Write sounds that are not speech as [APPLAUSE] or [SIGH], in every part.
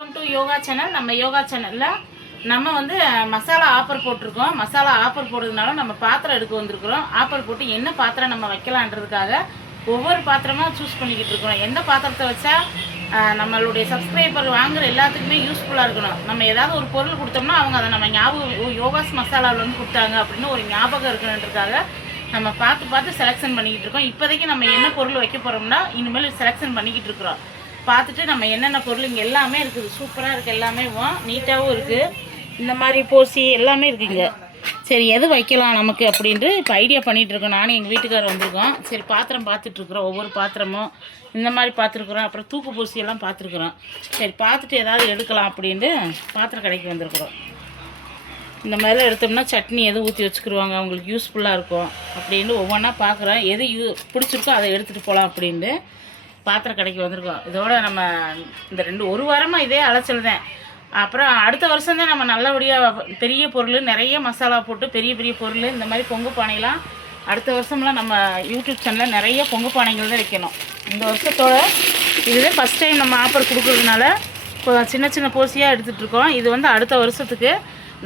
Welcome to yoga channel நம்ம யோகா சேனலில் நம்ம வந்து மசாலா ஆஃபர் போட்டிருக்கோம். மசாலா ஆஃபர் போடுறதுனால நம்ம பாத்திரம் எடுக்க வந்திருக்கிறோம். ஆஃபர் போட்டு என்ன பாத்திரம் நம்ம வைக்கலான்றதுக்காக ஒவ்வொரு பாத்திரமாக சூஸ் பண்ணிக்கிட்டு இருக்கிறோம் எந்த பாத்திரத்தை வச்சா நம்மளுடைய சப்ஸ்கிரைபர் வாங்குற எல்லாத்துக்குமே யூஸ்ஃபுல்லாக இருக்கணும். நம்ம ஏதாவது ஒரு பொருள் கொடுத்தோம்னா அவங்க அதை நம்ம ஞாபகம் யோகாஸ் மசாலாவில் வந்து கொடுத்தாங்க அப்படின்னு ஒரு ஞாபகம் இருக்கணுன்றதுக்காக நம்ம பார்த்து பார்த்து செலெக்ஷன் பண்ணிக்கிட்டு இருக்கோம். இப்போதைக்கு நம்ம என்ன பொருள் வைக்க போகிறோம்னா இனிமேல் செலெக்ஷன் பண்ணிக்கிட்டு இருக்கிறோம். பார்த்துட்டு நம்ம என்னென்ன பொருள் இங்கே எல்லாமே இருக்குது. சூப்பராக இருக்குது எல்லாமே நீட்டாகவும் இருக்குது இந்த மாதிரி போசி எல்லாமே இருக்குங்க சரி எது வைக்கலாம் நமக்கு அப்படின்ட்டு இப்போ ஐடியா பண்ணிகிட்டு இருக்கோம். நானும் எங்கள் வீட்டுக்காரர் வந்திருக்கோம். சரி பாத்திரம் பார்த்துட்ருக்குறோம் ஒவ்வொரு பாத்திரமும் இந்த மாதிரி பார்த்துருக்குறோம். அப்புறம் தூக்கு பூசியெல்லாம் பார்த்துருக்குறோம். சரி பார்த்துட்டு ஏதாவது எடுக்கலாம் அப்படின்ட்டு பாத்திரம் கடைக்கு வந்திருக்குறோம். இந்த மாதிரிலாம் எடுத்தோம்னா சட்னி எதுவும் ஊற்றி வச்சுக்கிடுவாங்க அவங்களுக்கு யூஸ்ஃபுல்லாக இருக்கும். அப்படின்னு ஒவ்வொன்றா பார்க்குறோம். எது யூ பிடிச்சிருக்கோ அதை எடுத்துகிட்டு போகலாம் அப்படின்ட்டு பாத்திர கடைக்கு வந்திருக்கோம். இதோட நம்ம இந்த ரெண்டு ஒரு வாரமாக இதே அலைச்சல் தான். அப்புறம் அடுத்த வருஷம் தான் நம்ம நல்லபடியாக பெரிய பொருள் நிறைய மசாலா போட்டு பெரிய பெரிய பொருள் இந்த மாதிரி பொங்கு பானைலாம் அடுத்த வருஷம்லாம் நம்ம யூடியூப் சேனலில் நிறைய பொங்கு பானைகள் தான் வைக்கணும். இந்த வருஷத்தோட இதுதான் ஃபஸ்ட் டைம் நம்ம ஆஃபர் கொடுக்குறதுனால இப்போ சின்ன சின்ன போசியாக எடுத்துகிட்ருக்கோம் இது வந்து அடுத்த வருஷத்துக்கு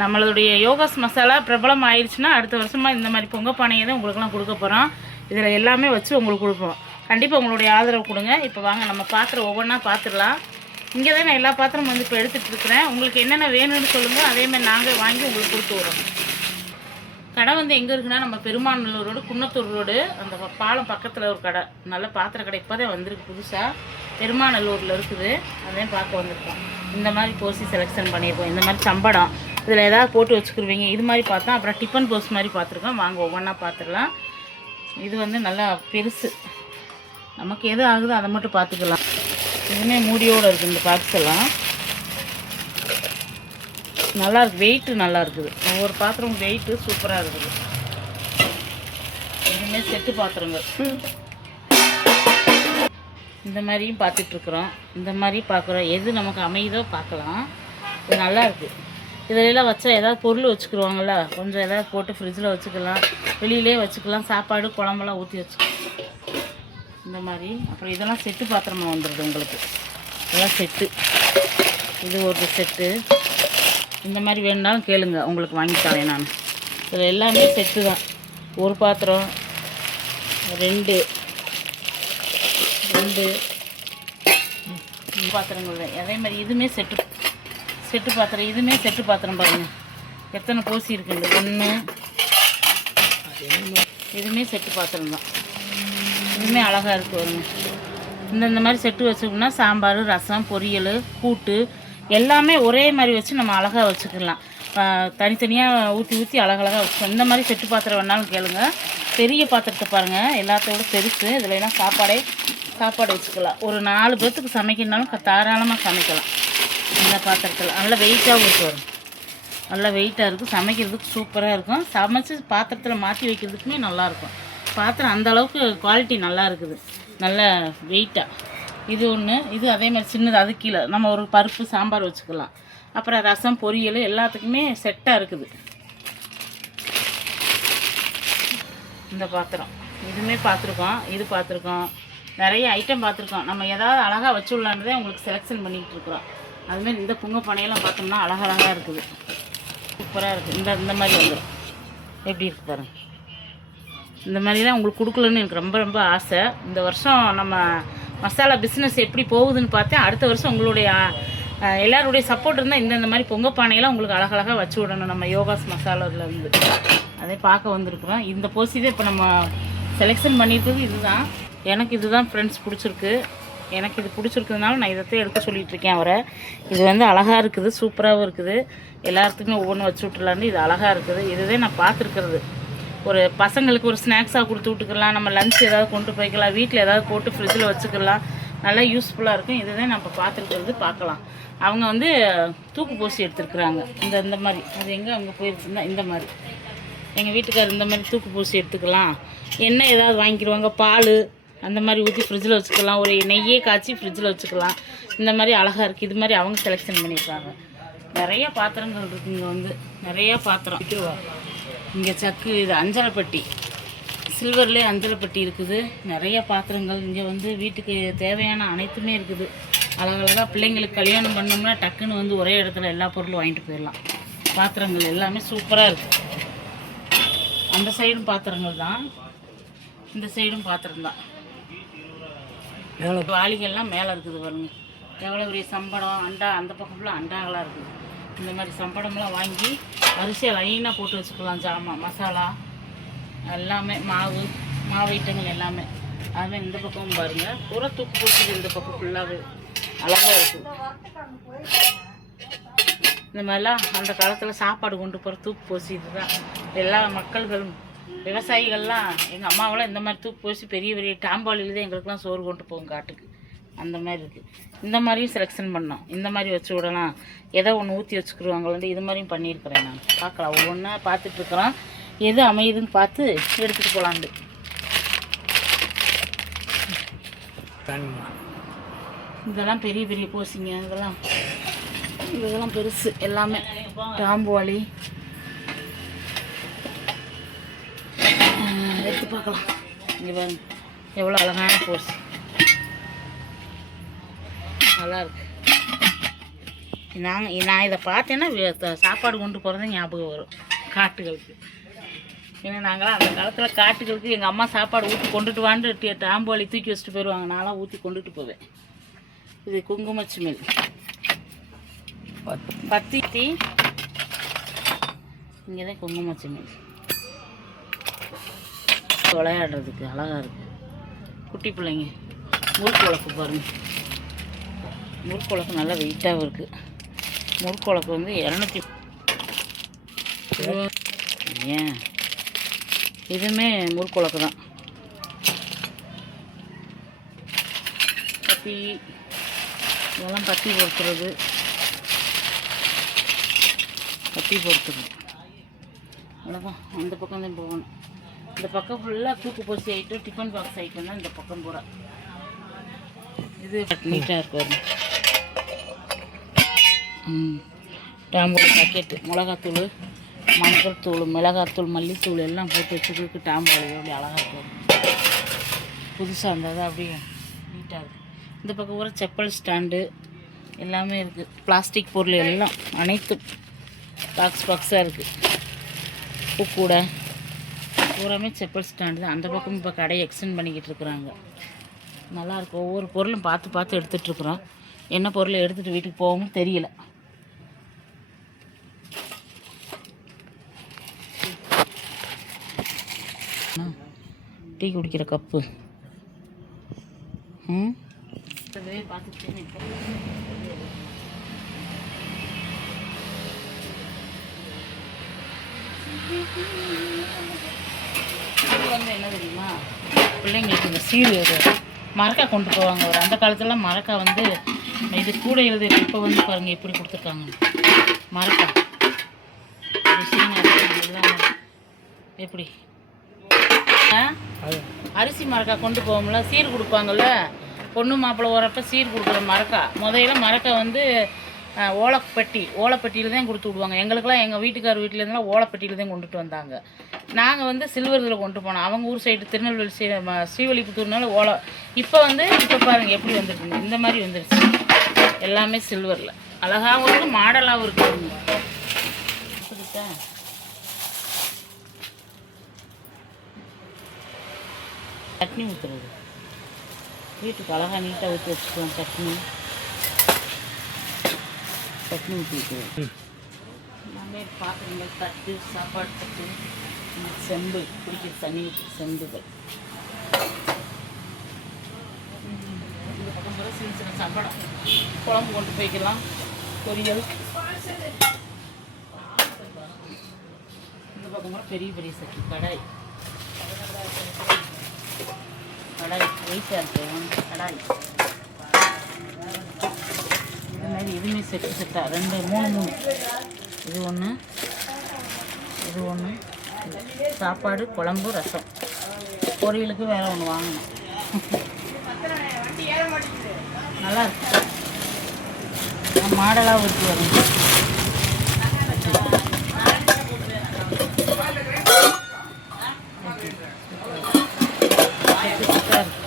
நம்மளுடைய யோகாஸ் மசாலா பிரபலம் ஆயிடுச்சுன்னா அடுத்த வருஷமாக இந்த மாதிரி பொங்க பானையை தான் உங்களுக்குலாம் கொடுக்க போகிறோம் இதில் எல்லாமே வச்சு உங்களுக்கு கொடுப்போம். கண்டிப்பாக உங்களுடைய ஆதரவு கொடுங்க. இப்போ வாங்க நம்ம பாத்திரம் ஒவ்வொன்றா பார்த்துடலாம் இங்கே தான் நான் எல்லா பாத்திரமும் வந்து இப்போ எடுத்துகிட்டு இருக்கிறேன். உங்களுக்கு என்னென்ன வேணும்னு சொல்லுங்கள் அதேமாதிரி நாங்கள் வாங்கி உங்களுக்கு கொடுத்து விடுறோம். கடை வந்து எங்கே இருக்குன்னா நம்ம பெருமாநல்லூர் ரோடு குன்னத்தூர் ரோடு. அந்த பாலம் பக்கத்தில் ஒரு கடை. நல்ல பாத்திர கடை இப்போ தான் வந்திருக்கு புதுசாக பெருமாநல்லூரில் இருக்குது. அதையும் பார்க்க வந்திருக்கோம். இந்த மாதிரி போசி செலெக்ஷன் பண்ணியிருக்கோம். இந்த மாதிரி சம்படம். இதில் ஏதாவது போட்டு வச்சுக்கிருவீங்க. இது மாதிரி பார்த்தோம் அப்புறம் டிஃபன் போஸ் மாதிரி பார்த்துருக்கோம். வாங்க ஒவ்வொன்றா பார்த்துடலாம். இது வந்து நல்லா பெருசு. நமக்கு எது ஆகுதோ அதை மட்டும் பார்த்துக்கலாம். இதுவுமே மூடியோடு இருக்குது இந்த பாக்ஸ் எல்லாம். நல்லா இருக்குது வெயிட்டு நல்லா இருக்குது. ஒவ்வொரு பாத்திரம் வெயிட்டு சூப்பராக இருக்குது. இதுவுமே செட்டு பாத்திரங்கள். இந்த மாதிரியும் பார்த்துட்ருக்குறோம் இந்த மாதிரி பார்க்குறோம். எது நமக்கு அமையுதோ பார்க்கலாம். இது நல்லா இருக்குது இதிலெல்லாம் வச்சா ஏதாவது பொருள் வச்சுக்கிருவாங்கள்ல கொஞ்சம் ஏதாவது போட்டு ஃப்ரிட்ஜில் வச்சுக்கலாம். வெளியிலே வச்சுக்கலாம். சாப்பாடு குழம்பெல்லாம் ஊற்றி வச்சுக்கலாம். இந்த மாதிரி. அப்புறம் இதெல்லாம் செட்டு பாத்திரமா வந்துடுது உங்களுக்கு. இதெல்லாம் செட்டு. இது ஒரு செட்டு. இந்த மாதிரி வேணுனாலும் கேளுங்க. உங்களுக்கு வாங்கி தரேன் நான். இதில் எல்லாமே செட்டு தான். ஒரு பாத்திரம் ரெண்டு ரெண்டு பாத்திரங்கள் தான். அதே மாதிரி இதுவுமே செட்டு செட்டு பாத்திரம் இதுவுமே செட்டு பாத்திரம் பாருங்கள் எத்தனை பூசி இருக்குங்க ஒன்று இதுவுமே செட்டு பாத்திரம் தான். இதுவுமே அழகாக இருக்கு வருங்க இந்த இந்த மாதிரி செட்டு வச்சுக்கோம்னா சாம்பார் ரசம் பொரியல் கூட்டு எல்லாமே ஒரே மாதிரி வச்சு நம்ம அழகாக வச்சுக்கலாம். தனித்தனியாக ஊற்றி ஊற்றி அழகழகாக வச்சுக்கோம் இந்த மாதிரி செட்டு பாத்திரம் வேணாலும் கேளுங்க. பெரிய பாத்திரத்தை பாருங்கள் எல்லாத்தோட பெருசு. இதில் எல்லாம் சாப்பாடே சாப்பாடு வச்சுக்கலாம். ஒரு நாலு பேர்த்துக்கு சமைக்கணுனாலும் தாராளமாக சமைக்கலாம். இந்த பாத்திரத்தில். நல்லா வெயிட்டாகவும் இருக்கு வரும் நல்லா வெயிட்டாக இருக்கும் சமைக்கிறதுக்கு சூப்பராக இருக்கும். சமைச்சு பாத்திரத்தில் மாற்றி வைக்கிறதுக்குமே நல்லாயிருக்கும் பாத்திரம் அந்த அளவுக்கு குவாலிட்டி நல்லா இருக்குது. நல்ல வெயிட்டாக இது ஒன்று இது அதே மாதிரி சின்னது அது கீழே. நம்ம ஒரு பருப்பு சாம்பார் வச்சுக்கலாம். அப்புறம் ரசம் பொரியல் எல்லாத்துக்குமே செட்டாக இருக்குது. இந்த பாத்திரம். இதுவுமே பார்த்துருக்கோம் இது பார்த்துருக்கோம் நிறைய ஐட்டம் பார்த்துருக்கோம் நம்ம ஏதாவது அழகாக வச்சு விடலான்றதே உங்களுக்கு செலெக்ஷன் பண்ணிக்கிட்டு இருக்கிறோம். அதுமாரி இந்த புங்க பானையெல்லாம் பார்த்தோம்னா அழகழகாக இருக்குது. சூப்பராக இருக்குது. இந்த இந்த மாதிரி வந்துடும் எப்படி இருக்கு பாருங்கள் இந்த மாதிரிலாம் உங்களுக்கு கொடுக்கலன்னு எனக்கு ரொம்ப ரொம்ப ஆசை. இந்த வருஷம் நம்ம மசாலா பிஸ்னஸ் எப்படி போகுதுன்னு பார்த்தேன் அடுத்த வருஷம் உங்களுடைய எல்லாருடைய சப்போர்ட் இருந்தால் இந்தந்த மாதிரி பொங்க பானையெல்லாம் உங்களுக்கு அழகழகாக வச்சு விடணும். நம்ம யோகாஸ் மசாலாவில் இருந்து. அதே பார்க்க வந்திருக்கிறோம். இந்த போசி இப்போ நம்ம செலெக்ஷன் பண்ணியிருக்கிறது இதுதான். எனக்கு இதுதான் ஃப்ரெண்ட்ஸ் பிடிச்சிருக்கு. எனக்கு இது பிடிச்சிருக்கிறதுனால நான் இதைத்தான் எடுக்க சொல்லிகிட்டு இருக்கேன் அவரை. இது வந்து அழகாக இருக்குது சூப்பராகவும் இருக்குது. எல்லாத்துக்குமே ஒவ்வொன்றும் வச்சு விட்டுலான்னு இது அழகாக இருக்குது. இதுதான் நான் பார்த்துருக்கிறது. ஒரு பசங்களுக்கு ஒரு ஸ்நாக்ஸாக கொடுத்து விட்டுக்கலாம். நம்ம லஞ்ச் ஏதாவது கொண்டு போய்க்கலாம். வீட்டில் ஏதாவது போட்டு ஃப்ரிட்ஜில் வச்சுக்கலாம். நல்லா யூஸ்ஃபுல்லாக இருக்கும். இதுதான் நம்ம பார்த்துருக்கிறது பார்க்கலாம். அவங்க வந்து தூக்கு போசி எடுத்துருக்குறாங்க. இந்த இந்த மாதிரி. அது எங்கே அவங்க போயிருக்குன்னா இந்த மாதிரி. எங்கள் வீட்டுக்கார் இந்த மாதிரி தூக்கு பூசி எடுத்துக்கலாம். எண்ணெய் ஏதாவது வாங்கிக்கிடுவாங்க பால். அந்த மாதிரி ஊற்றி ஃப்ரிட்ஜில் வச்சுக்கலாம். ஒரு நெய்யே காய்ச்சி ஃப்ரிட்ஜில் வச்சுக்கலாம். இந்த மாதிரி அழகாக இருக்குது இது மாதிரி அவங்க செலெக்ஷன் பண்ணியிருக்காங்க. நிறைய பாத்திரங்கள் இருக்குது இங்கே வந்து. நிறையா பாத்திரம். இங்கே சக்கு இது அஞ்சலைப்பட்டி. சில்வர்லேயே அஞ்சலைப்பட்டி இருக்குது. நிறைய பாத்திரங்கள் இங்கே வந்து வீட்டுக்கு தேவையான அனைத்துமே இருக்குது. அழகழகாக பிள்ளைங்களுக்கு கல்யாணம் பண்ணோம்னா டக்குன்னு வந்து ஒரே இடத்துல எல்லா பொருளும் வாங்கிட்டு போயிடலாம். பாத்திரங்கள் எல்லாமே சூப்பராக இருக்குது அந்த சைடும் பாத்திரங்கள் தான். இந்த சைடும் பாத்திரம் தான். வாளிகள்லாம் மேலே இருக்குது பாருங்க. எவ்வளோ பெரிய சம்படம் அண்டா அந்த பக்கம் ஃபுல்லாக அண்டாகலாம் இருக்குது. இந்த மாதிரி சம்படம்லாம் வாங்கி வரிசையாக லைனாக போட்டு வச்சுக்கலாம் ஜாமான் மசாலா எல்லாமே மாவு மாவு ஐட்டங்கள் எல்லாமே. அதுவே இந்த பக்கம் பாருங்கள் புற தூக்கு போட்டுது இந்த பக்கம் ஃபுல்லாகவே அழகாக இருக்குது இந்த மாதிரிலாம் அந்த காலத்தில் சாப்பாடு கொண்டு போகிற தூக்கு போசி இதுதான். எல்லா மக்கள்களும் விவசாயிகள்லாம் எங்கள் அம்மாவெல்லாம் இந்த மாதிரி தூக்கு போசி பெரிய பெரிய டாம்பாலியில் தான் எங்களுக்குலாம் சோறு கொண்டு போகும் காட்டுக்கு. அந்த மாதிரி இருக்குது இந்த மாதிரியும் செலெக்ஷன் பண்ணோம் இந்த மாதிரி வச்சு விடலாம். ஏதோ ஒன்று ஊற்றி வச்சுக்கிருவாங்களே இது மாதிரியும் பண்ணியிருக்கிறேன் நான். பார்க்கலாம். ஒவ்வொன்றா பார்த்துட்ருக்குறோம் எது அமையுதுன்னு பார்த்து எடுத்துகிட்டு போகலாண்டு இதெல்லாம் பெரிய பெரிய போசிங்க இதெல்லாம் இதெல்லாம் பெருசு. எல்லாமே. டாம்புவாளி எடுத்து பார்க்கலாம். இங்கே பாருங்க. எவ்வளோ அழகான போஸ் நல்லா இருக்கு நாங்கள் நான் இதை பார்த்தேன்னா சாப்பாடு கொண்டு போகிறது ஞாபகம் வரும். காட்டுகளுக்கு. ஏன்னா நாங்களாம் அந்த காலத்தில் காட்டுகளுக்கு எங்கள் அம்மா சாப்பாடு ஊற்றி கொண்டுட்டு வாண்டு டாம்போலி தூக்கி வச்சுட்டு போயிடுவாங்க நான்லாம் ஊற்றி கொண்டுட்டு போவேன். இது குங்குமச்சிமில் பத்தி தீ. இங்கே தான் குங்குமச்சிமில் விளையாடுறதுக்கு அழகாக இருக்குது குட்டி பிள்ளைங்க. முறுக்கு உலக்கு பாருங்கள் முறுக்குழக்கு நல்லா வெயிட்டாகவும் இருக்குது முறுக்குழக்கு வந்து இரநூத்தி ஏன்? இதுவுமே முறுக்குழக்கு தான். பத்தி இதெல்லாம் பத்தி பொறுத்துறது. பத்தி பொறுத்துறது. அவ்வளோதான் அந்த பக்கம் தான் போகணும். இந்த பக்கம் ஃபுல்லாக தூக்கு போசி ஐட்டம் டிஃபன் பாக்ஸ் ஐட்டம்னா இந்த பக்கம் பூரா இது நீட்டாக இருக்கும் ம். டாம்பூர் பாக்கெட்டு மிளகாத்தூள் மஞ்சள் தூள் மிளகாத்தூள் மல்லித்தூள் எல்லாம் போட்டு வச்சுக்கிறதுக்கு டாம்பூர் எப்படி அழகாக இருக்கும். புதுசாக இருந்தது அப்படியே நீட்டாக இருக்குது இந்த பக்கம் பூரா செப்பல் ஸ்டாண்டு எல்லாமே இருக்குது பிளாஸ்டிக் பொருள் எல்லாம் அனைத்தும் பாக்ஸ் பாக்ஸாக இருக்குது பூக்கூடை பூராமே செப்பல் ஸ்டாண்டு தான். அந்த பக்கம் இப்போ கடையை எக்ஸ்டெண்ட் பண்ணிக்கிட்டு இருக்கிறாங்க. நல்லாயிருக்கும் ஒவ்வொரு பொருளும் பார்த்து பார்த்து எடுத்துகிட்ருக்குறோம் என்ன பொருள் எடுத்துகிட்டு வீட்டுக்கு போகவும் தெரியல. டீ குடிக்கிற கப்பு. ம்? பார்த்துட்டு வந்து என்ன தெரியுமா? பிள்ளைங்களுக்கு இந்த சீர் மரக்கா கொண்டு போவாங்க. ஒரு அந்த காலத்துலலாம் மரக்கா வந்து இது கூட எழுது இப்போ வந்து பாருங்க எப்படி கொடுத்துருக்காங்க. மரக்கா எப்படி? அரிசி மரக்கா கொண்டு போவோம்ல சீர் கொடுப்பாங்கல்ல. பொண்ணு மாப்பிள்ளை ஓரப்ப சீர் கொடுக்குற மரக்கா. முதல்ல மரக்கா வந்து ஓலப்பட்டி ஓலப்பட்டியில் தான் கொடுத்து விடுவாங்க. எங்களுக்கெல்லாம் எங்கள் வீட்டுக்கார் வீட்டிலேருந்துலாம் ஓலப்பட்டியில் தான் கொண்டுட்டு வந்தாங்க. நாங்கள் வந்து சில்வர்தில் கொண்டு போனோம். அவங்க ஊர் சைடு திருநெல்வேலி சைடு ஸ்ரீவலிபுத்தூர்னால ஓலை இப்போ வந்து இப்போ பாருங்கள் எப்படி வந்துருக்கு. இந்த மாதிரி வந்துருச்சு. எல்லாமே சில்வரில். அழகாகவும் இருக்குது மாடலாகவும் இருக்குது சட்னி ஊற்றுறது வீட்டுக்கு அழகாக நீட்டாக ஊற்றி வச்சுக்குவோம் சட்னி. சட்னி ஊற்றி வைக்கிறது எல்லாமே பாத்திரங்கள் தட்டு சாப்பாடு தட்டு செம்பு குடிக்கிற தண்ணி ஊற்றி செம்புகள். இந்த பக்கம் கூட சின்ன சின்ன சம்பளம் குழம்பு கொண்டு போய்க்கலாம். பொரியல். இந்த பக்கம் கூட பெரிய பெரிய சட்டி கடாய் கடாய் வெயிட்டாக இருக்குது கடாய் இது மாதிரி எதுவுமே செட்டு செட்டாக ரெண்டு மூணு மூணு இது ஒன்று இது ஒன்று சாப்பாடு குழம்பு ரசம். பொரியலுக்கு வேறு ஒன்று வாங்கணும். நல்லா இருக்கு. மாடலாக இருக்கு வரும் செட்டு செட்டாக இருக்கு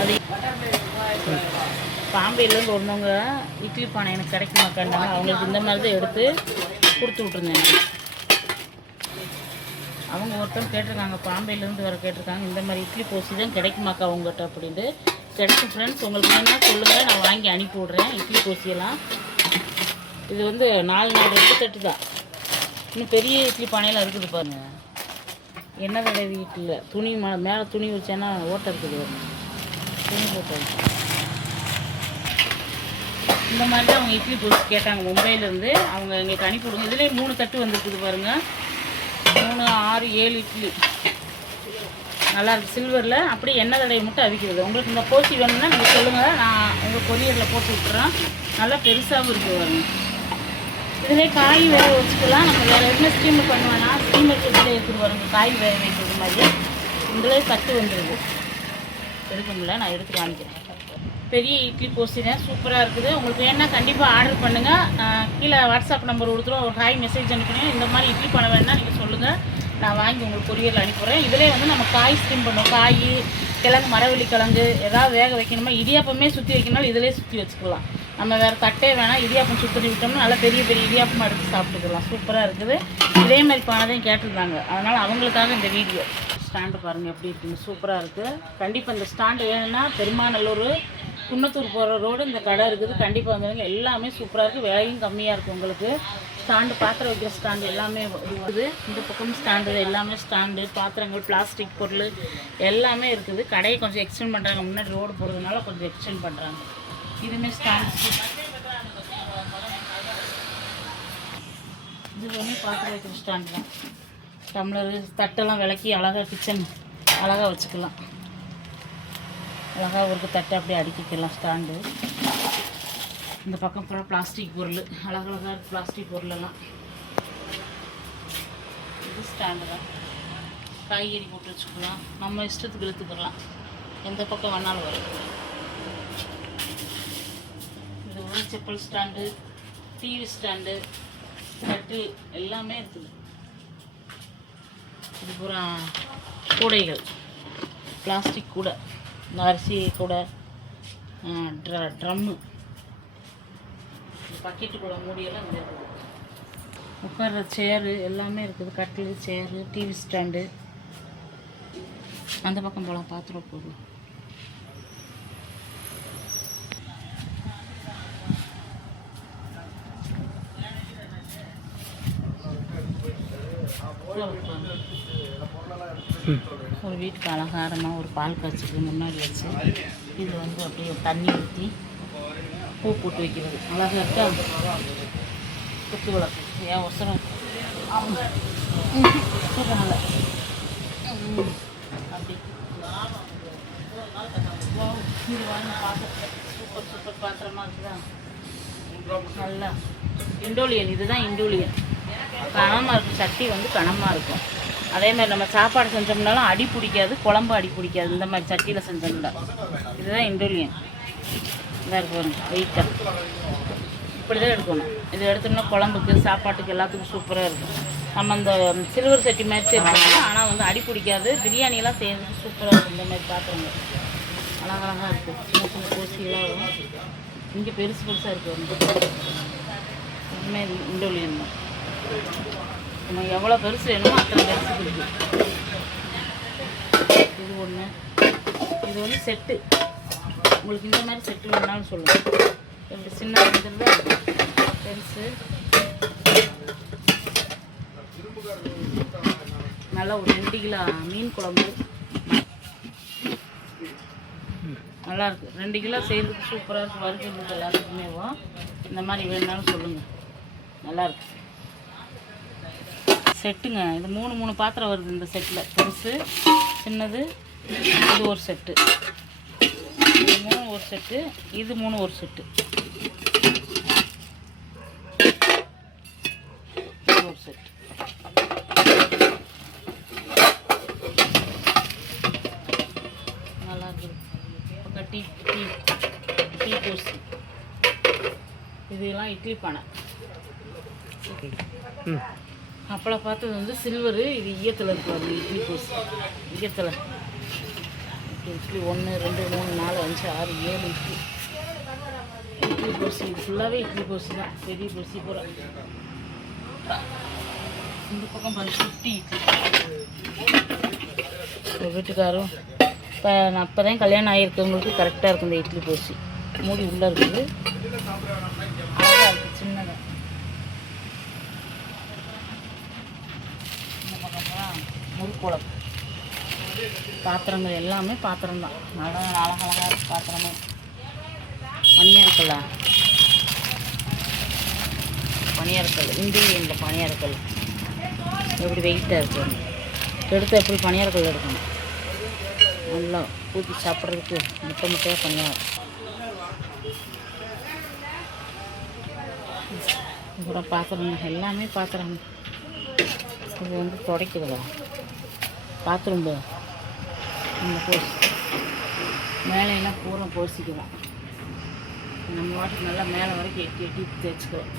அது பாம்பேலேருந்து ஒருந்தவங்க இட்லி பானை எனக்கு கிடைக்குமாக்காண்டாங்க அவங்களுக்கு இந்த மாதிரி தான் எடுத்து கொடுத்து விட்ருந்தேன் அவங்க ஒருத்தர் கேட்டிருக்காங்க பாம்பேலேருந்து வர கேட்டிருக்காங்க இந்த மாதிரி இட்லி போசி தான் கிடைக்குமாக்கா உங்கள்கிட்ட அப்படின்ட்டு. கிடைக்கும் ஃப்ரெண்ட்ஸ் உங்களுக்கு வேணால் சொல்லுங்கள் நான் வாங்கி அனுப்பி விட்றேன் இட்லி போசியெல்லாம் இது வந்து நாலு நாலு ரெண்டு தட்டு தான். இன்னும் பெரிய இட்லி பானையெல்லாம் இருக்குது பாருங்க. எண்ணெய் தடவி இட்லியில்? துணி மே மேலே துணி வச்சேன்னா ஓட்டை இருக்குது துணி போட்டு இந்த மாதிரி தான் அவங்க இட்லி தோசை கேட்டாங்க. மும்பையிலேருந்து அவங்க எங்களுக்கு அனுப்பி விடுங்க. இதுலேயே மூணு தட்டு வந்துருக்குது பாருங்கள் மூணு ஆறு ஏழு இட்லி. நல்லாயிருக்கு சில்வரில் அப்படியே எண்ணெய் தடையை மட்டும் அவிக்கிறது. உங்களுக்கு இந்த போசி வேணும்னா நீங்கள் சொல்லுங்கள் நான் உங்கள் கொரியரில் போட்டு விட்டுறேன். நல்லா பெருசாகவும் இருக்குது பாருங்க. இதிலே காய் வேக வச்சுக்கலாம். நம்ம வேறு எதுவுமே ஸ்டீமர் பண்ணுவேன்னா ஸ்டீமர் இதில் எடுத்துகிட்டு பாருங்க. காய் வேக வைக்கிறது மாதிரி இதுலேயே தட்டு வந்துடுது எடுக்க முடியல. நான் எடுத்து காமிக்கிறேன். பெரிய இட்லி போசினேன் சூப்பராக இருக்குது. உங்களுக்கு வேணால் கண்டிப்பாக ஆர்டர் பண்ணுங்கள் கீழே வாட்ஸ்அப் நம்பர் கொடுத்துருவோம் ஒரு ஹாய் மெசேஜ் அனுப்புங்க இந்த மாதிரி இட்லி பண்ண வேணால் நீங்கள் சொல்லுங்கள் நான் வாங்கி உங்களுக்கு கொரியரில் அனுப்புகிறேன் இதிலே வந்து நம்ம காய் ஸ்டீம் பண்ணுவோம் காய் கிழங்கு மரவள்ளி கிழங்கு ஏதாவது வேக வைக்கணுமா? இடியாப்பமே சுற்றி வைக்கணும்னாலும் இதிலே சுற்றி வச்சுக்கலாம். நம்ம வேறு தட்டே வேணால் இடியாப்பம் சுற்றி விட்டோம்னா நல்லா பெரிய பெரிய இடியாப்பம் எடுத்து சாப்பிட்டுக்கலாம். சூப்பராக இருக்குது. இதே மாதிரி பானதையும் கேட்டிருந்தாங்க. அதனால் அவங்களுக்காக இந்த வீடியோ. ஸ்டாண்டு பாருங்கள் எப்படி இருக்குன்னு. சூப்பராக இருக்குது கண்டிப்பாக இந்த ஸ்டாண்டு வேணும்னா பெருமாநல்லூர் குன்னத்தூர் போகிற ரோடு இந்த கடை இருக்குது. கண்டிப்பாக வந்துடுங்க எல்லாமே சூப்பராக இருக்குது விலையும் கம்மியாக இருக்குது உங்களுக்கு. ஸ்டாண்டு பாத்திரம் வைக்கிற ஸ்டாண்டு எல்லாமே இருக்குது இந்த பக்கம் ஸ்டாண்டு எல்லாமே ஸ்டாண்டு பாத்திரங்கள் பிளாஸ்டிக் பொருள் எல்லாமே இருக்குது. கடையை கொஞ்சம் எக்ஸ்டெண்ட் பண்ணுறாங்க முன்னாடி ரோடு போகிறதுனால கொஞ்சம் எக்ஸ்டெண்ட் பண்ணுறாங்க இதுவுமே ஸ்டாண்ட் இது பாத்திரம் வைக்கிற ஸ்டாண்டு தான். டம்ளரு தட்டெல்லாம் விளக்கி அழகாக கிச்சன் அழகாக வச்சுக்கலாம். அழகாக ஒரு தட்டை அப்படியே அடுக்கிக்கலாம் ஸ்டாண்டு இந்த பக்கம் ஃபுல்லாக பிளாஸ்டிக் பொருள். அழகழகாக இருக்குது பிளாஸ்டிக் பொருளெல்லாம். இது ஸ்டாண்டு தான். காய்கறி போட்டு வச்சுக்கலாம். நம்ம இஷ்டத்துக்கு எடுத்துக்கலாம். எந்த பக்கம் வேணாலும் வரும். இது ஒரு செப்பல் ஸ்டாண்டு டிவி ஸ்டாண்டு கட்டில் எல்லாமே இருக்குது. இது பூரா கூடைகள். பிளாஸ்டிக் கூடை. அரிசி கூட ட்ர ட்ரம்மு. பக்கெட்டு கூட மூடியெல்லாம் இங்கே இருக்குது உட்கார்ற சேரு எல்லாமே இருக்குது. கட்டில் சேரு டிவி ஸ்டாண்டு அந்த பக்கம் போகலாம் பாத்திரம் போகும் உள்ள உட்காருங்க. ஒரு வீட்டுக்கு அலங்காரமாக ஒரு பால் காய்ச்சிக்கு முன்னாடி வச்சு இது வந்து அப்படியே தண்ணி ஊற்றி பூ போட்டு வைக்கிறது. அழகாக இருக்கா? குத்து விளக்கு. ஏன் ஒசரம்? அப்படி இது வாங்க சூப்பர் சூப்பர். பாத்திரமாக இருக்குதா நல்லா. இண்டோலியன். இதுதான் இண்டோலியன். கனமாக இருக்கும். சட்டி வந்து கனமாக இருக்கும். அதே மாதிரி நம்ம சாப்பாடு செஞ்சோம்னாலும் அடி பிடிக்காது குழம்பு அடி பிடிக்காது. இந்த மாதிரி சட்டியில் செஞ்சோம்னா. இதுதான் இண்டோலியன் இதாக இருக்கும் வெயிட்டாக இப்படி தான் எடுக்கணும். இது எடுத்தோம்னா குழம்புக்கு சாப்பாட்டுக்கு எல்லாத்துக்கும் சூப்பராக இருக்கும். நம்ம அந்த சில்வர் சட்டி மாதிரி இருக்கும் ஆனால் வந்து அடி பிடிக்காது. பிரியாணியெல்லாம் செய்யறதுக்கு சூப்பராக இருக்கும். இந்த மாதிரி பாத்திரங்க அழகழகாக இருக்குது சின்ன சின்ன கோசியெல்லாம் வரும். இங்கே பெருசு பெருசாக இருக்குது வந்து இதுவுமே இண்டோலியன் தான் நம்ம எவ்வளோ பெருசு வேணுமோ அத்தனை பெருசு கொடுக்கும் இது ஒன்று இது வந்து செட்டு உங்களுக்கு இந்த மாதிரி செட்டு வேணாலும் சொல்லுங்கள் எப்படி சின்ன வந்துருந்தா பெருசு. நல்லா ஒரு ரெண்டு கிலோ மீன் குழம்பு. நல்லாயிருக்கு ரெண்டு கிலோ செய்கிறதுக்கு சூப்பராக இருக்குது வறுக்கிறது எல்லாத்துக்குமே இந்த மாதிரி வேணுனாலும் சொல்லுங்கள் நல்லாயிருக்கு செட்டுங்க. இது மூணு மூணு பாத்திரம் வருது இந்த செட்டில் பெருசு சின்னது இது ஒரு செட்டு. இது மூணு ஒரு செட்டு இது மூணு ஒரு செட்டு. ஒரு செட்டு. நல்லா இருக்குது டீ டீ டீ கோஸ் இதெல்லாம் இட்லி பானை. அப்பளம் பார்த்தது வந்து சில்வரு இது ஈயத்தில் இருக்குது இட்லி பூஸ் ஈயத்தில் இட்லி ஒன்று ரெண்டு மூணு நாலு அஞ்சு ஆறு ஏழு இட்லி. பூசி இது ஃபுல்லாகவே இட்லி பூசி தான். பெரிய பூசி பூரா இந்த பக்கம் பாரு சுட்டி இட்லி. வீட்டுக்காரும் இப்போ நான் இப்போ தான் கல்யாணம் ஆகியிருக்கவங்களுக்கு கரெக்டாக இருக்கும் இந்த இட்லி பூசி மூடி உள்ளே இருக்குது அழகாக இருக்குது சின்னதாக இந்த பக்கம் முறுக்குழம்பு பாத்திரங்கள் எல்லாமே பாத்திரம் தான் நல்லா அழகழகாக இருக்கு பாத்திரமே. பனியாரக்கல்லா பனியாரக்கல். இந்தியனில் பனியாரக்கல். எப்படி வெயிட்டாக இருக்குது எடுத்து எப்படி பனியாரக்கல் எடுக்கணும்? நல்லா ஊற்றி சாப்பிட்றதுக்கு முட்டை முட்டையாக பனியாரம். அப்புறம் பாத்திரம் எல்லாமே பாத்திரம். இது வந்து துடைக்கிறதா பாத்ரூம் இந்த போஸ் மேலையெல்லாம் பூரா போசிக்கலாம் நம்ம வாட்டுக்கு நல்லா மேலே வரைக்கும் எட்டி எட்டி தேய்ச்சிக்கலாம்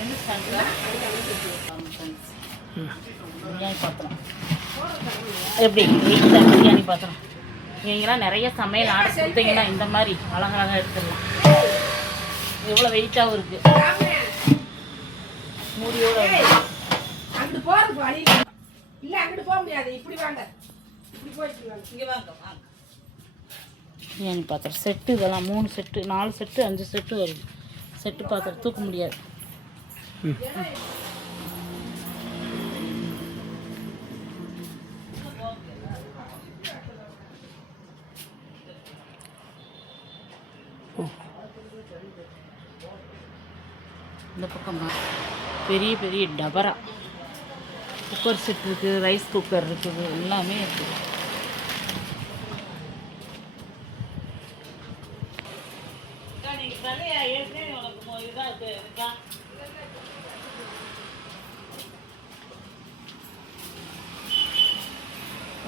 என்ன பிரியாணி பாத்திரம். எப்படி? வீட்டில் பிரியாணி பாத்திரம். நீங்களாம் நிறைய சமையல் ஆர்டர் கொடுத்தீங்கன்னா இந்த மாதிரி அழகழகாக எடுத்துடலாம். எவ்வளோ வெயிட்டாகவும் இருக்குது மூடியோட இருக்கு. அங்கிட்டு போறது வழி இல்ல. அங்கிட்டு போக முடியாது. இப்படி வாங்க. இப்படி போயிட்டு வாங்க. இங்க வாங்க வாங்க. பிரியாணி பாத்திரம்? செட்டு இதெல்லாம் மூணு செட்டு நாலு செட்டு அஞ்சு செட்டு வருது. செட்டு பாத்திரம் தூக்க முடியாது. பெரிய பெரிய டபரா. குக்கர் செட் இருக்குது ரைஸ் குக்கர் இருக்குது எல்லாமே இருக்குது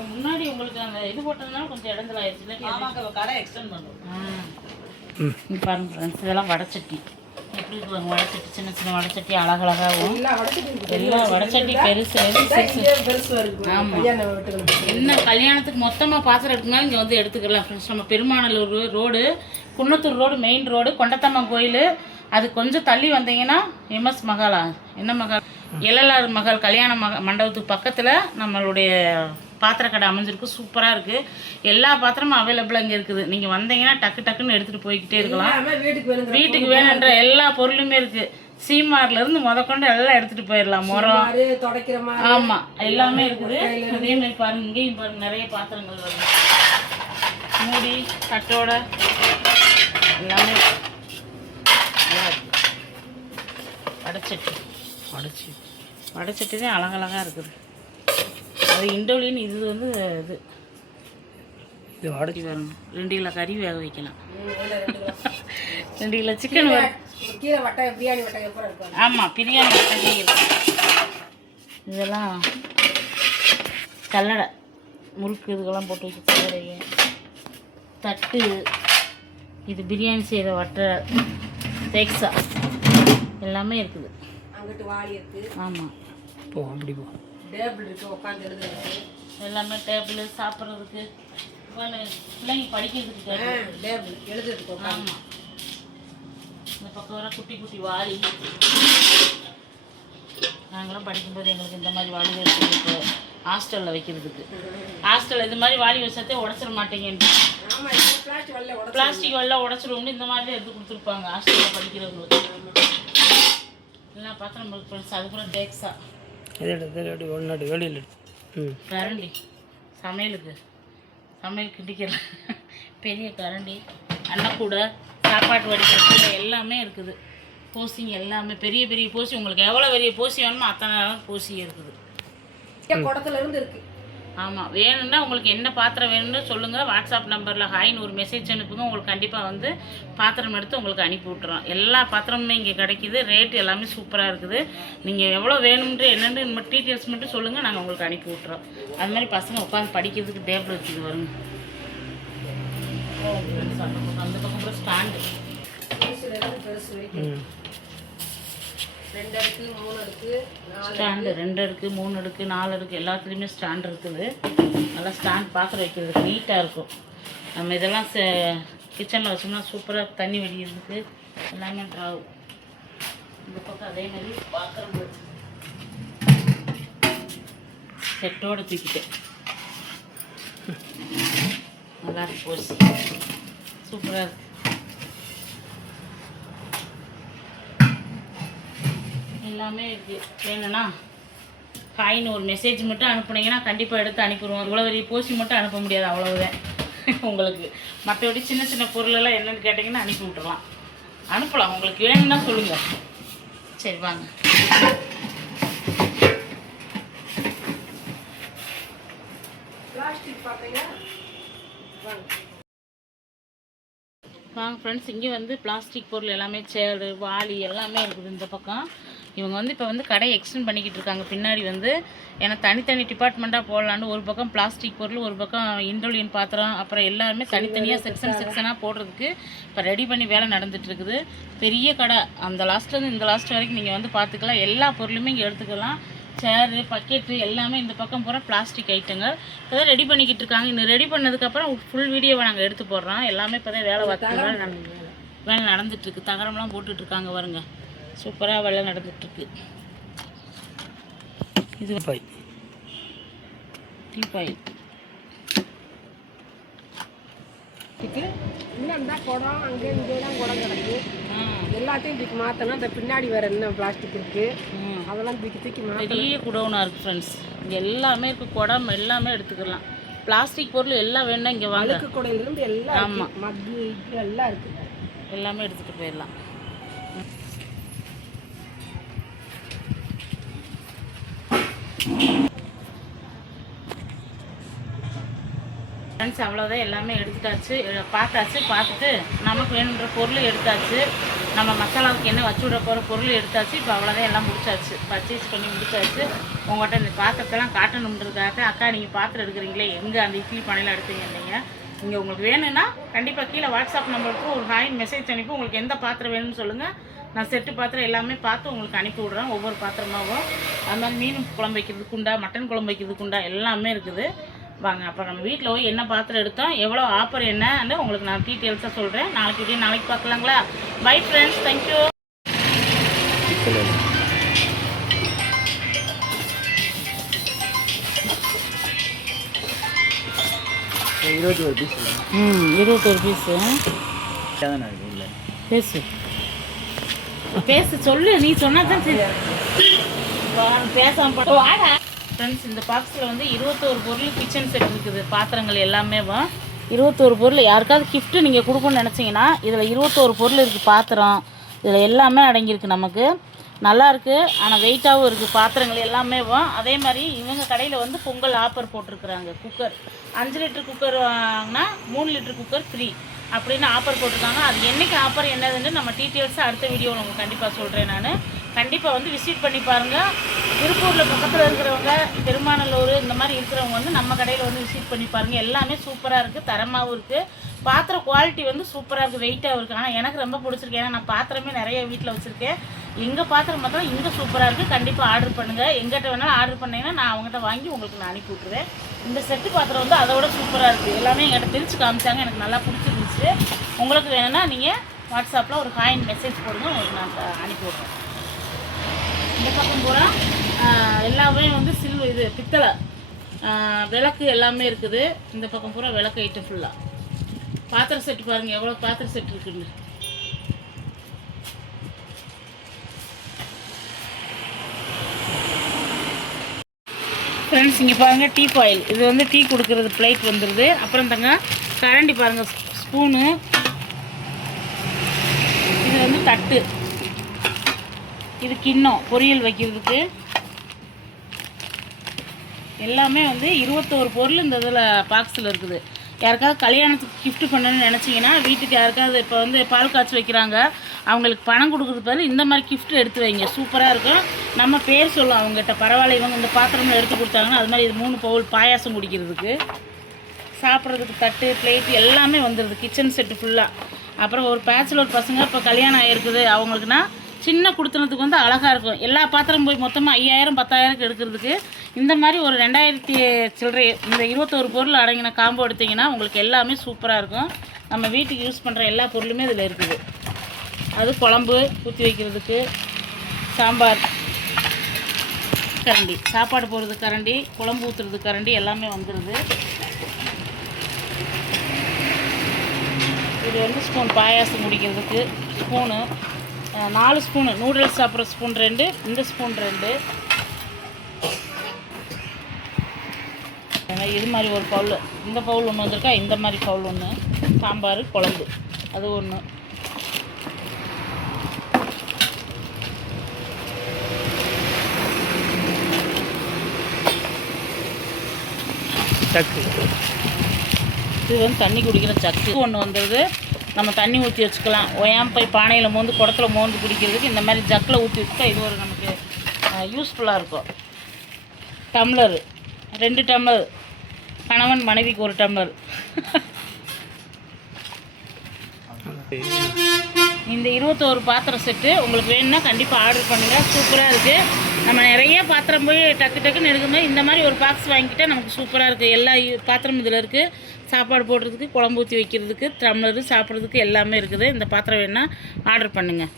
முன்னாடி உங்களுக்கு அந்த இது போட்டதுனால கொஞ்சம் இடத்துல ஆயிடுச்சு கடை எக்ஸ்டெண்ட் பண்ணுவோம் பாருங்க ஃப்ரெண்ட்ஸ் இதெல்லாம் வடச்சட்டி எப்படி இருக்கு பாருங்க வடச்சட்டி சின்ன சின்ன வடச்சட்டி அழகழகாகவும் எல்லாம் வடச்சிட்டு வடச்சட்டி பெருசு பெருசு பெருசு. வருது ஆமா. கல்யாண வீட்டுக்கு என்ன கல்யாணத்துக்கு மொத்தமாக பாத்திரம் எடுக்கனாலும் இங்கே வந்து எடுத்துக்கலாம் ஃப்ரெண்ட்ஸ் நம்ம Perumanallur road Kunnathur road main road Kondathamman கோயில். அது கொஞ்சம் தள்ளி வந்தீங்கன்னா எம்எஸ் மகாலா. என்ன மகால் எல்எல்ஆர் மகால் கல்யாண மக மண்டபத்துக்கு பக்கத்தில் நம்மளுடைய பாத்திர கடை அமைஞ்சிருக்கு சூப்பராக இருக்குது எல்லா பாத்திரமும் அவைலபிளாக இங்கே இருக்குது. நீங்கள் வந்தீங்கன்னா டக்கு டக்குன்னு எடுத்துகிட்டு போய்கிட்டே இருக்கலாம். வீட்டுக்கு வேணுன்ற எல்லா பொருளுமே இருக்குது சீமார்ல இருந்து முதற்கொண்டு எல்லாம் எடுத்துகிட்டு போயிடலாம். முறம் துடைக்கிற மாதிரி. ஆமா எல்லாமே இருக்குது. அதே மாதிரி பாருங்க இங்கேயும் பாருங்க நிறைய பாத்திரங்கள் வருது. மூடி தட்டோட எல்லாமே. வடைச்சட்டி அடைச்சி வடைச்சட்டி தான் அழகழகா இருக்குது. அது இண்டோலின் இது வந்து இது. இது ரெண்டு கிலோ கறி வேக வைக்கலாம். ரெண்டு கிலோ. சிக்கன் கீரை வட்டை பிரியாணி வட்டை ஆமாம் பிரியாணி இதெல்லாம் கல்லடை. முறுக்கு இதுக்கெல்லாம் போட்டு வைக்க கல்லடைங்க தட்டு. இது பிரியாணி செய்கிற வட்டை. தேக்ஸா. எல்லாமே இருக்குது. அங்கிட்டு வாளி இருக்கு. ஆமாம் போ அப்படி போ. டேபிள் இருக்கு உட்காந்து எழுதுறதுக்கு எல்லாமே டேபிள் சாப்பிட்றதுக்கு பிள்ளைங்க படிக்கிறதுக்கு. டேபிள். எழுதுறதுக்கு ஆமாம் இந்த பக்கம் வர குட்டி குட்டி வாளி. நாங்களாம் படிக்கும்போது எங்களுக்கு இந்த மாதிரி வாளி வச்சுருக்கு. ஹாஸ்டலில் வைக்கிறதுக்கு. ஹாஸ்டல் இது மாதிரி வாளி வச்சாத்தே உடச்சிட மாட்டேங்கன்னு பிளாஸ்டிக் வெள்ளம் உடச்சிருவோம்னு இந்த மாதிரி தான் எடுத்து கொடுத்துருப்பாங்க ஹாஸ்டலில் படிக்கிறவங்களுக்கு. எல்லாம் பார்த்தா நம்மளுக்கு ஃப்ரெண்ட்ஸ் அதுக்கப்புறம் டேக்ஸா இது எடுத்து அப்படி ஒன்னாடி வெளியில் எடுத்து ம். கரண்டி சமையலுக்கு சமையல் கிண்டிக்கிற பெரிய கரண்டி அன்னக்கூடை சாப்பாட்டு வடிக்கிறது எல்லாமே இருக்குது. போசிங் எல்லாமே பெரிய பெரிய போசி உங்களுக்கு எவ்வளோ பெரிய போசி வேணுமோ அத்தனை போசி இருக்குது. குடத்துல இருந்து இருக்கு. ஆமாம் வேணும்னா உங்களுக்கு என்ன பாத்திரம் வேணும்னு சொல்லுங்கள் வாட்ஸ்அப் நம்பரில் ஹாய்னு ஒரு மெசேஜ் அனுப்புங்க. உங்களுக்கு கண்டிப்பாக வந்து பாத்திரம் எடுத்து உங்களுக்கு அனுப்பி விட்டுறோம். எல்லா பாத்திரமுமே இங்கே கிடைக்குது. ரேட் எல்லாமே சூப்பராக இருக்குது. நீங்கள் எவ்வளோ வேணும்ன்ற என்னென்னு நம்ம டீட்டெயில்ஸ் மட்டும் சொல்லுங்கள் நாங்கள் உங்களுக்கு அனுப்பி விட்டுறோம். அது மாதிரி பசங்க உட்காந்து படிக்கிறதுக்கு டேபிள் இருக்குது வருங்க. அந்த பக்கம் கூட ஸ்டாண்டு பெருசுல இருந்து பெருசு வரைக்கும் ம் ரெண்டு அடுக்கு மூணு அடுக்கு ஸ்டாண்டு ரெண்டு அடுக்கு மூணு அடுக்கு நாலு அடுக்கு எல்லாத்துலேயுமே ஸ்டாண்ட் இருக்குது. நல்லா ஸ்டாண்ட் பார்க்குற வைக்கிறதுக்கு நீட்டாக இருக்கும். நம்ம இதெல்லாம் கிச்சனில் வச்சோம்னா சூப்பராக தண்ணி வடிகிறதுக்கு எல்லாமே ட்ராகும் இந்த பக்கம் அதே மாதிரி பார்க்குறது செட்டோட தூக்கிட்டேன் நல்லா இருக்கு போச்சு. சூப்பராக இருக்குது எல்லாமே இருக்கு வேணும்னா ஹாய்னு ஒரு மெசேஜ் மட்டும் அனுப்புனீங்கன்னா கண்டிப்பாக எடுத்து அனுப்பிடுவோம். இவ்வளோ பெரிய போசி மட்டும் அனுப்ப முடியாது அவ்வளவுதான். [LAUGHS] உங்களுக்கு. மற்றபடி சின்ன சின்ன பொருளெல்லாம் என்னென்னு கேட்டிங்கன்னா அனுப்பி விட்டுறலாம். அனுப்பலாம். உங்களுக்கு வேணும்னா சொல்லுங்கள் சரி வாங்க. வாங்க. ஃப்ரெண்ட்ஸ் இங்கே வந்து பிளாஸ்டிக் பொருள் எல்லாமே சேரு வாளி எல்லாமே இருக்குது இந்த பக்கம். இவங்க வந்து இப்போ வந்து கடையை எக்ஸ்டெண்ட் பண்ணிக்கிட்டு இருக்காங்க. பின்னாடி வந்து ஏன்னா தனித்தனி டிபார்ட்மெண்ட்டாக போடலான்னு ஒரு பக்கம் பிளாஸ்டிக் பொருள் ஒரு பக்கம் இண்டோலியன் பாத்திரம் அப்புறம் எல்லாருமே தனித்தனியாக செக்ஷன் செக்ஷனாக போடுறதுக்கு இப்போ ரெடி பண்ணி வேலை நடந்துட்டு இருக்குது. பெரிய கடை. அந்த லாஸ்ட்லேருந்து இந்த லாஸ்ட் வரைக்கும் நீங்கள் வந்து பார்த்துக்கலாம் எல்லா பொருளுமே இங்கே எடுத்துக்கலாம். சேரு பக்கெட்டு எல்லாமே இந்த பக்கம் பூரா பிளாஸ்டிக் ஐட்டங்கள் இப்போ தான் ரெடி பண்ணிக்கிட்டு இருக்காங்க. இன்னும் ரெடி பண்ணதுக்கப்புறம் ஃபுல் வீடியோவை நாங்கள் எடுத்து போடுறோம். எல்லாமே இப்போ தான் வேலை பார்த்து வேலை நடந்து வேலை நடந்துட்டுருக்கு தகரம்லாம் போட்டுட்டு இருக்காங்க பாருங்க. சூப்பராக வேலை நடந்துட்டுருக்கு. இது பை டீபாயில் இன்னும் தான் குடம் அங்கே இங்கே தான் குடம் கிடக்கு. எல்லாத்தையும் தூக்கி மாற்றணும் இந்த பின்னாடி வேற என்ன பிளாஸ்டிக் இருக்கு? அதெல்லாம் தூக்கி தூக்கி பெரிய குடோனாக இருக்குது ஃப்ரெண்ட்ஸ் இங்கே எல்லாமே இருக்குது குடம் எல்லாமே எடுத்துக்கலாம். பிளாஸ்டிக் பொருள் எல்லாம் வேணும்னா இங்கே வாங்க. குடையிலிருந்து எல்லாம் ஆமா. இருக்கு. மக்கு இக்கு எல்லாம் இருக்கு. எல்லாமே எடுத்துகிட்டு போயிடலாம். ஃப்ரெண்ட்ஸ் அவ்வளோதான் எல்லாமே எடுத்துட்டாச்சு. பார்த்தாச்சு பார்த்துட்டு நமக்கு வேணுன்ற பொருள் எடுத்தாச்சு. நம்ம மசாலாவுக்கு என்ன வச்சு விட போகிற பொருள் எடுத்தாச்சு. இப்போ அவ்வளோதான் எல்லாம் முடிச்சாச்சு. பர்ச்சேஸ் பண்ணி முடிச்சாச்சு. உங்கள்கிட்ட இந்த பாத்திரத்தெல்லாம் காட்டணுன்றதுக்காக அக்கா நீங்கள் பாத்திரம் எடுக்கிறீங்களே? எங்கே அந்த இட்லி பானையில் எடுத்தீங்க நீங்கள் இங்கே உங்களுக்கு வேணும்னா கண்டிப்பாக கீழே வாட்ஸ்அப் நம்பருக்கு ஒரு ஹாய் மெசேஜ் அனுப்பி உங்களுக்கு எந்த பாத்திரம் வேணும்னு சொல்லுங்கள் நான் செட்டு பாத்திரம் எல்லாமே பார்த்து உங்களுக்கு அனுப்பி விட்றேன். ஒவ்வொரு பாத்திரமாகவும் அது மாதிரி மீன் குழம்பு வைக்கிறதுக்கு உண்டா மட்டன் குழம்பு வைக்கிறதுக்கு உண்டா எல்லாமே இருக்குது. வாங்க அப்போ நம்ம வீட்டில் போய் என்ன பாத்திரம் எடுத்தோம் எவ்வளோ ஆஃபர் என்னன்னு உங்களுக்கு நான் டீட்டெயில்ஸாக சொல்கிறேன் நாளைக்கு வீடியோ நாளைக்கு பார்க்கலாங்களா? பை ஃப்ரெண்ட்ஸ் தேங்க்யூ இருபத்தி ஒரு பீஸ் ம் இருபத்தொரு பீஸு பேசு. பேசு சொல்லு நீ சொன்னா தான் பேசாம பட்டு வாடா. ஃப்ரெண்ட்ஸ் இந்த பாக்ஸில் வந்து இருபத்தோரு பொருள் கிச்சன் செட் இருக்குது. பாத்திரங்கள் எல்லாமே இருபத்தோரு பொருள். யாருக்காவது கிஃப்ட்டு நீங்கள் கொடுக்கணும்னு நினச்சிங்கன்னா இதில் இருபத்தோரு பொருள் இருக்குது பாத்திரம். இதில் எல்லாமே அடங்கியிருக்கு நமக்கு. நல்லா இருக்குது ஆனால் வெயிட்டாகவும் இருக்குது பாத்திரங்கள் எல்லாமே அதே மாதிரி இவங்க கடையில் வந்து பொங்கல் ஆஃபர் போட்டிருக்கிறாங்க. குக்கர் அஞ்சு லிட்டர் குக்கர் வாங்கினா மூணு லிட்டர் குக்கர் ஃப்ரீ அப்படின்னு ஆஃபர் போட்டிருக்காங்க. அது என்னைக்கு ஆஃபர் என்னதுன்னு நம்ம டீட்டெயில்ஸை அடுத்த வீடியோவில் உங்களுக்கு கண்டிப்பாக சொல்கிறேன் நான். கண்டிப்பாக வந்து விசிட் பண்ணி பாருங்கள் திருப்பூரில் பக்கத்தில் இருக்கிறவங்க பெருமாநல்லூர் இந்த மாதிரி இருக்கிறவங்க வந்து நம்ம கடையில் வந்து விசிட் பண்ணி பாருங்கள் எல்லாமே சூப்பராக இருக்குது தரமாகவும் இருக்குது பாத்திரம் குவாலிட்டி வந்து சூப்பராக இருக்குது வெயிட்டாகவும் இருக்குது ஆனால் எனக்கு ரொம்ப பிடிச்சிருக்கு. ஏன்னா நான் பாத்திரமே நிறைய வீட்டில் வச்சுருக்கேன். எங்கள் பாத்திரம் மாத்திரம் இங்கே சூப்பராக இருக்குது கண்டிப்பாக ஆர்டர் பண்ணுங்கள் எங்கிட்ட வேணாலும் ஆர்டர் பண்ணீங்கன்னா நான் அவங்ககிட்ட வாங்கி உங்களுக்கு நான் அனுப்பி விட்ருவேன் இந்த செட்டு பாத்திரம் வந்து அதோட சூப்பராக இருக்குது எல்லாமே எங்கிட்ட பிரித்து காமிச்சாங்க. எனக்கு நல்லா பிடிச்சிருந்துச்சு. உங்களுக்கு வேணும்னா நீங்கள் வாட்ஸ்அப்பில் ஒரு காயின் மெசேஜ் போடுங்க. உங்களுக்கு நான் அனுப்பி விட்றேன் இந்த பக்கம் பூரா எல்லாமே வந்து சில் இது பித்தளை. விளக்கு எல்லாமே இருக்குது. இந்த பக்கம் பூரா விளக்கு ஐட்டம் ஃபுல்லாக பாத்திர செட்டு பாருங்கள் எவ்வளோ பாத்திர செட் இருக்குன்னு. ஃப்ரெண்ட்ஸ் இங்கே பாருங்கள் டீ பாயில் இது வந்து டீ கொடுக்குறது பிளேட் வந்துடுது அப்புறம் தாங்க கரண்டி பாருங்கள் ஸ்பூனு இது வந்து தட்டு. இது கிண்ணம் பொரியல் வைக்கிறதுக்கு. எல்லாமே வந்து இருபத்தோரு பொருள் இந்த இதில் பாக்ஸில் இருக்குது. யாருக்காவது கல்யாணத்துக்கு கிஃப்ட் பண்ணணும்னு நினச்சிங்கன்னா வீட்டுக்கு யாருக்காவது இப்போ வந்து பால் காய்ச்சி வைக்கிறாங்க அவங்களுக்கு பணம் கொடுக்குறது பதில் இந்த மாதிரி கிஃப்ட்டு எடுத்து வைங்க. சூப்பராக இருக்கும். நம்ம பேர் சொல்லுவோம் அவங்ககிட்ட. பரவாயில்ல இவங்க இந்த பாத்திரம்லாம் எடுத்து கொடுத்தாங்கன்னா அது மாதிரி இது மூணு பவுல் பாயாசம் குடிக்கிறதுக்கு. சாப்பிட்றதுக்கு தட்டு பிளேட் எல்லாமே வந்துடுது கிச்சன் செட்டு ஃபுல்லாக அப்புறம் ஒரு பேச்சுலர் பசங்க இப்போ கல்யாணம் ஆகிருக்குது அவங்களுக்குன்னா சின்ன குடுத்தனத்துக்கு வந்து அழகாக இருக்கும். எல்லா பாத்திரம் போய் மொத்தமாக ஐயாயிரம் பத்தாயிரம் எடுக்கிறதுக்கு இந்த மாதிரி ஒரு ரெண்டாயிரத்தி சில்லறை இந்த இருபத்தோரு பொருள் அடங்கின காம்போ எடுத்தீங்கன்னா உங்களுக்கு எல்லாமே சூப்பராக இருக்கும். நம்ம வீட்டுக்கு யூஸ் பண்ணுற எல்லா பொருளுமே இதில் இருக்குது. அது குழம்பு ஊற்றி வைக்கிறதுக்கு சாம்பார் கரண்டி. சாப்பாடு போடுறதுக்கு கரண்டி குழம்பு ஊற்றுறது கரண்டி எல்லாமே வந்துடுது இது வந்து ஸ்பூன் பாயாசம் முடிக்கிறதுக்கு ஸ்பூனு நாலு ஸ்பூனு. நூடுல்ஸ் சாப்பிட்ற ஸ்பூன் ரெண்டு இந்த ஸ்பூன் ரெண்டு. இது மாதிரி ஒரு பவுல். இந்த பவுல் ஒன்று வந்திருக்கா இந்த மாதிரி பவுல் ஒன்று சாம்பார் குழம்பு. அது ஒன்று சக்கு. இது வந்து தண்ணி குடிக்கிற சக்கு. ஒன்று வந்தது. நம்ம தண்ணி ஊற்றி வச்சுக்கலாம். ஒயாம் போய் பானையில் மோந்து குடத்துல மோந்து குடிக்கிறதுக்கு இந்த மாதிரி ஜக்கில் ஊற்றி வச்சுட்டா இது ஒரு நமக்கு யூஸ்ஃபுல்லாக இருக்கும். டம்ளர் ரெண்டு டம்ளர். கணவன் மனைவிக்கு ஒரு டம்ளர். இந்த இருபத்தோரு பாத்திரம் செட்டு உங்களுக்கு வேணும்னா கண்டிப்பாக ஆர்டர் பண்ணுங்கள் சூப்பராக இருக்குது நம்ம நிறைய பாத்திரம் போய் டக்கு டக்குன்னு எடுக்கும்போது இந்த மாதிரி ஒரு பாக்ஸ் வாங்கிக்கிட்டால் நமக்கு சூப்பராக இருக்குது எல்லா பாத்திரமும் இதில் இருக்குது சாப்பாடு போடுறதுக்கு குழம்பு ஊற்றி வைக்கிறதுக்கு டம்ளரு சாப்பிட்றதுக்கு எல்லாமே இருக்குது. இந்த பாத்திரம் வேணால் ஆர்டர் பண்ணுங்கள்